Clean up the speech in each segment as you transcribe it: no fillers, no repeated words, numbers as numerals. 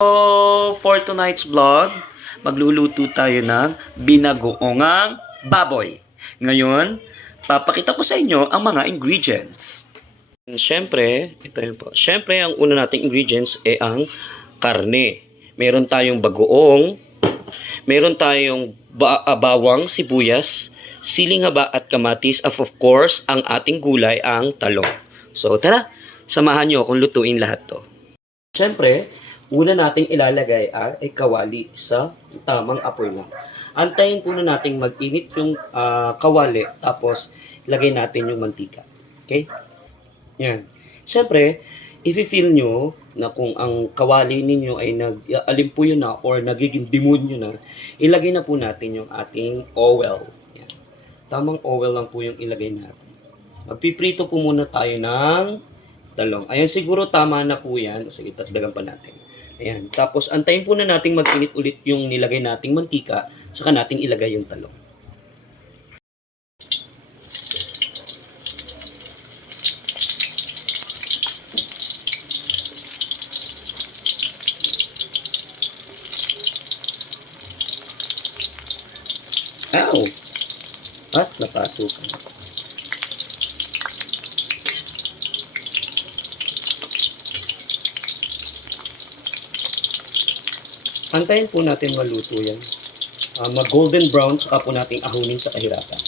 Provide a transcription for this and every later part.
So, for tonight's vlog, magluluto tayo ng binagoongang baboy. Ngayon, papakita ko sa inyo ang mga ingredients. Siyempre, ito yun po. Siyempre, ang una nating ingredients ay ang karne. Meron tayong bagoong, meron tayong bawang, sibuyas, siling haba at kamatis, of course, ang ating gulay, ang talong. So, tara, samahan nyo akong lutuin lahat to. Siyempre, una nating ilalagay ay kawali sa tamang apoy lang. Antayin po na nating mag-init yung kawali, tapos ilagay natin yung mantika. Okay? Yan. Siyempre, if-feel nyo na kung ang kawali ninyo ay alimpuyo na or nagiging demonyo na, ilagay na po natin yung ating oil. Yan. Tamang oil lang po yung ilagay natin. Magpiprito po muna tayo ng talong. Ayan, siguro tama na po yan. Sige, tatdagan pa natin. Ayan. Tapos, antayin po na nating mag-init ulit yung nilagay nating mantika, saka nating ilagay yung talong. Ow! At napasukan. Antayin po natin maluto yan. Mag-golden brown, saka po natin ahunin sa kahirapan.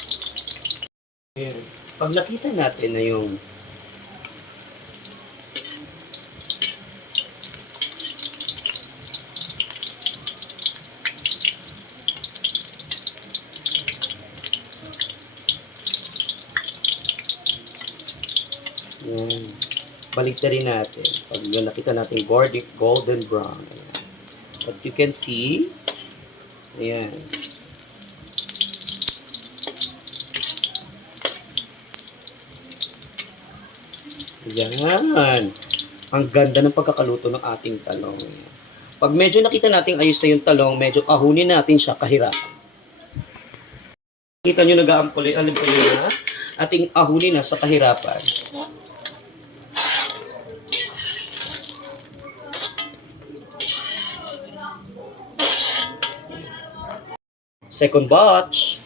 Ayan. Pag nakita natin na yung yan. Baliktarin natin. Pag nakita natin golden brown. Ayan. But you can see, ayan. Ayan. Ang ganda ng pagkakaluto ng ating talong. Ayan. Pag medyo nakita natin ayos na yung talong, medyo ahunin natin siya kahirapan. Kita nyo nag-aampuli, alam ko yun na, ating ahunin na sa kahirapan. Second batch.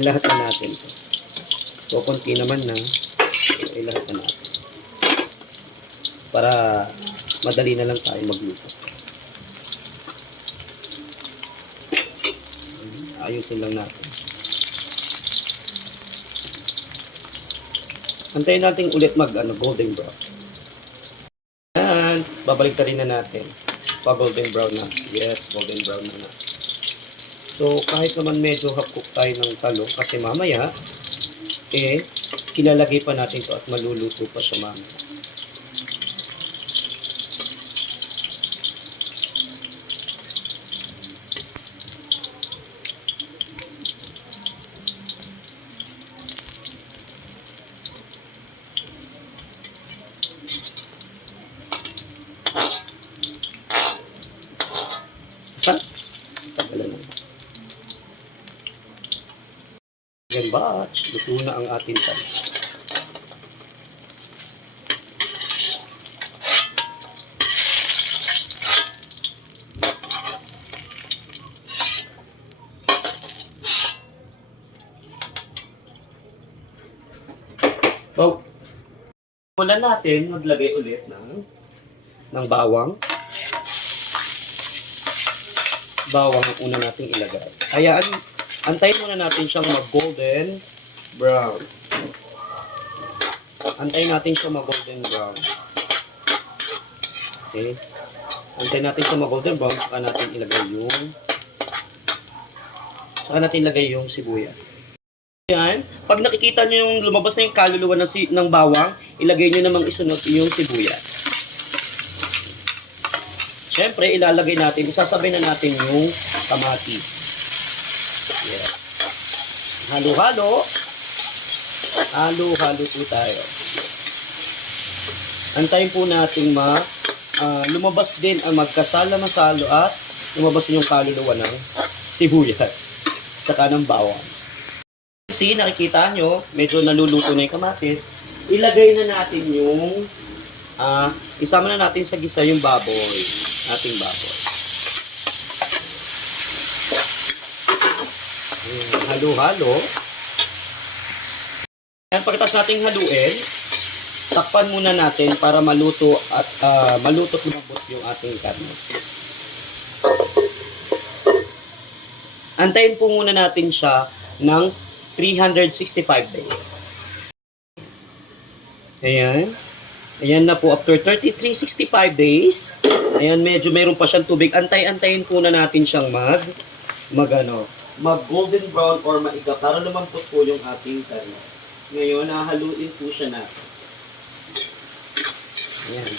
Ilahat na natin ito. So, konti naman na. Ilahat na natin. Para madali na lang tayo magluto. Ayusin lang natin. Antayin natin ulit golden brown. Yan. Babalik na rin na natin. Pa-golden brown na. Yes, golden brown na na. So, kahit naman medyo hapkok tayo ng talong, kasi mamaya, ilalagay pa natin ito at maluluto pa siya mamaya. Tagalan na. Second batch, luto na ang ating talong. So, mula natin maglagay ulit ng bawang. Bawang ang una nating ilagay. Ayan, antayin muna natin siyang mag-golden brown. Antayin natin siyang mag-golden brown. Okay. Antayin natin siyang mag-golden brown, saka natin ilagay yung sibuyas. Ayan, pag nakikita nyo yung lumabas na yung kaluluwa ng bawang, ilagay nyo namang isunod yung sibuyas. Siyempre, ilalagay natin, isasabay na natin yung kamatis. Yeah. Halo-halo. Halo-halo po tayo. Antayin po natin lumabas din ang magkasala-masalo at lumabas din yung kaluluwa ng sibuyas saka ng bawang. See, nakikita nyo, medyo naluluto na yung kamatis. Ilagay na natin yung isama na natin sa gisa yung baboy. Ating baboy. Halo-halo. Yan, pagkatapos nating haluin, takpan muna natin para maluto at maluto at lumambot yung ating karne. Antayin po muna natin siya ng 365 days. Ayan. Ayan na po, after 365 days, ayan, medyo mayroon pa siyang tubig. Antay-antayin po na natin siyang mag golden brown or maiga para lumampot po yung ating karne. Ngayon, hahaluin po siya natin. Ayan.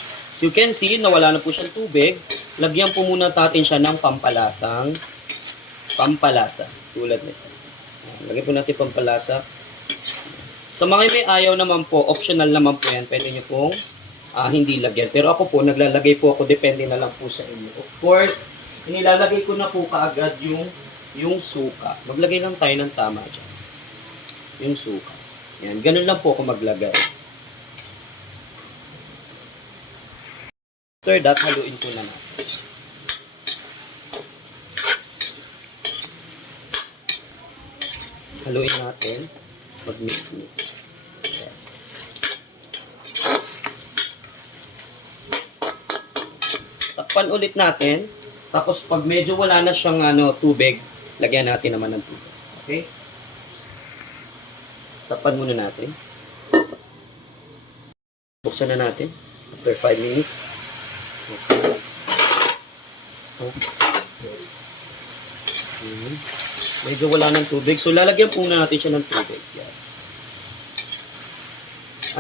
You can see, nawala na po siyang tubig. Lagyan po muna natin siya ng pampalasa. Tulad nito. Ayan. Lagyan po natin pampalasa. Sa mga may ayaw naman po, optional naman po yan. Pwede nyo pong hindi lagyan. Pero ako po, naglalagay po ako. Depende na lang po sa inyo. Of course, inilalagay ko na po kaagad yung suka. Maglagay lang tayo ng tama dyan. Yung suka. Yan. Ganun lang po ako maglagay. After that, haluin po na natin. Haluin natin. Mag-mix-mix. Yes. Takpan ulit natin. Tapos pag medyo wala na siyang tubig, lagyan natin naman ng tubig. Okay? Takpan muna natin. Buksan na natin. After 5 minutes. Okay. Medyo wala ng tubig. So, lalagyan po na natin siya ng tubig. Yan.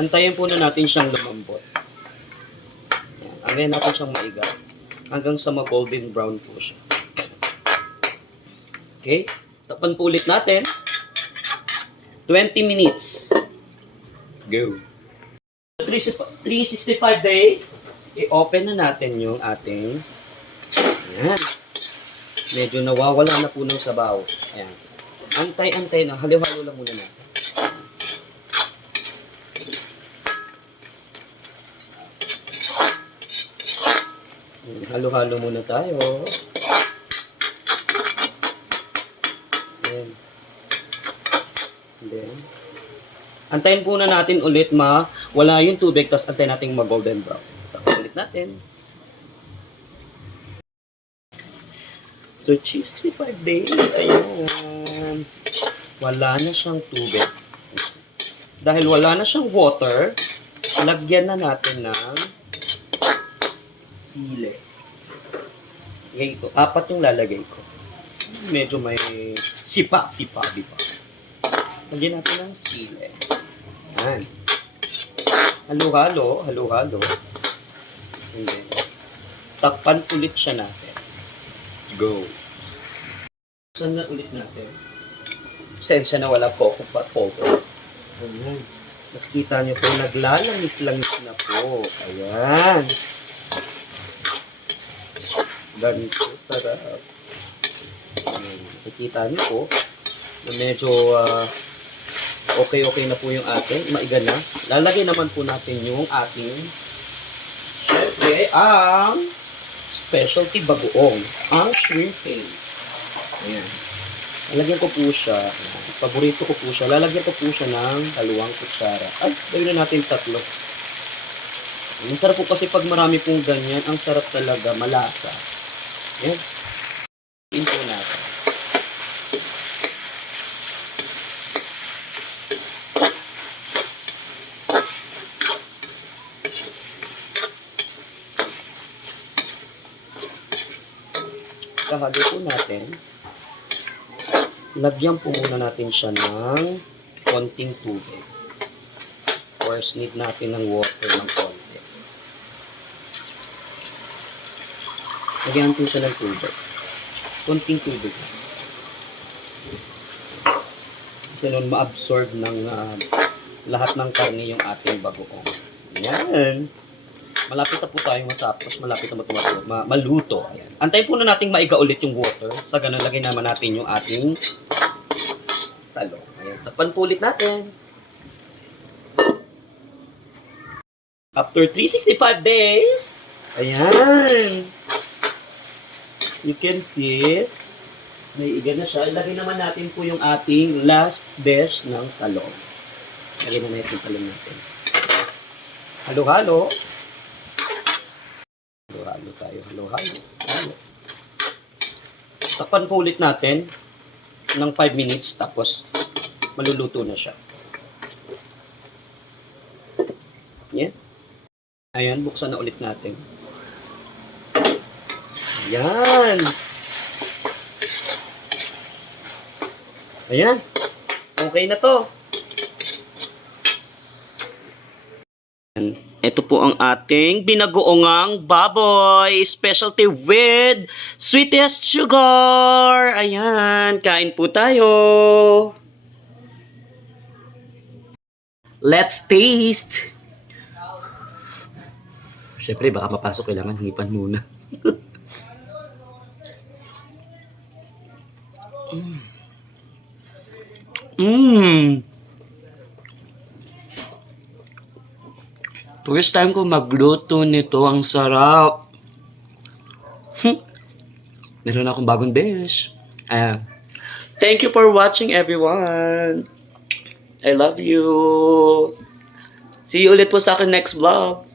Antayin po na natin siyang lumambot. Yan. Antayin natin siyang maiga. Hanggang sa mag-golden brown po siya. Okay? Tapan po ulit natin. 20 minutes. Go. 365 days. I-open na natin yung ating yan. Medyo nawawala na po ng sabaw. Ayan. Antay-antay na. Halo-halo lang muna natin. Halo-halo muna tayo. Ayan. Then, antayin po na natin ulit wala yung tubig, tapos antayin natin mag-golden brown. Tapos ulit natin. So, 65 days. Ayan. Wala na siyang tubig. Dahil wala na siyang water, lagyan na natin ng sili. Okay, ito. 4 yung lalagay ko. Medyo may sipa-sipa, di ba? Lagyan natin ng sili. Ayan. Halo-halo. Halo-halo. And then, takpan ulit siya natin. Go. Saan na ulit natin? Sensya na wala po ako pa po. Ayan. Nakikita niyo po, naglalangis-langis na po. Ayan. Ganito, sarap. Ayan. Nakikita niyo po, na medyo okay na po yung ating. Maiga na. Lalagay naman po natin yung ating syempre, ang specialty bagoong, ang shrimp paste. Ayan. Lalagyan ko po siya. Paborito ko po siya. Lalagyan ko po siya ng 2 kutsara. Ay, gawin na natin 3. Ang sarap po kasi pag marami pong ganyan, ang sarap talaga, malasa. Ayan. Info natin. Kahalo po natin. Lagyan po muna natin siya ng konting tubig. Of course, need natin ng water ng konti. Lagyan po siya ng tubig. Konting tubig. Kasi nun ma-absorb ng lahat ng karne yung ating bagoong. Yan. Malapit na po tayo matapos. Malapit na maluto. Ayan. Antayin po na natin maiga ulit yung water. Sa ganun, lagay naman natin yung ating talong. Ayan. Tapan po ulit natin. After 365 days, ayan. You can see, may iga na siya. Ilagay naman natin po yung ating last dish ng talong. Lagay na natin yung talong natin. Halo-halo. Halo-halo tayo. Halo-halo. Halo. Tapan po ulit natin ng 5 minutes tapos maluluto na siya. Yan. Ayan, buksan na ulit natin. Ayan. Ayan. Okay na to. Ito po ang ating binagoongang baboy. Specialty with sweetest sugar. Ayan. Kain po tayo. Let's taste. Siyempre, baka mapasok, kailangan hipan muna. First time ko magluto nito, ang sarap. Meron akong bagong dish. Thank you for watching, everyone. I love you. See you ulit po sa akin next vlog.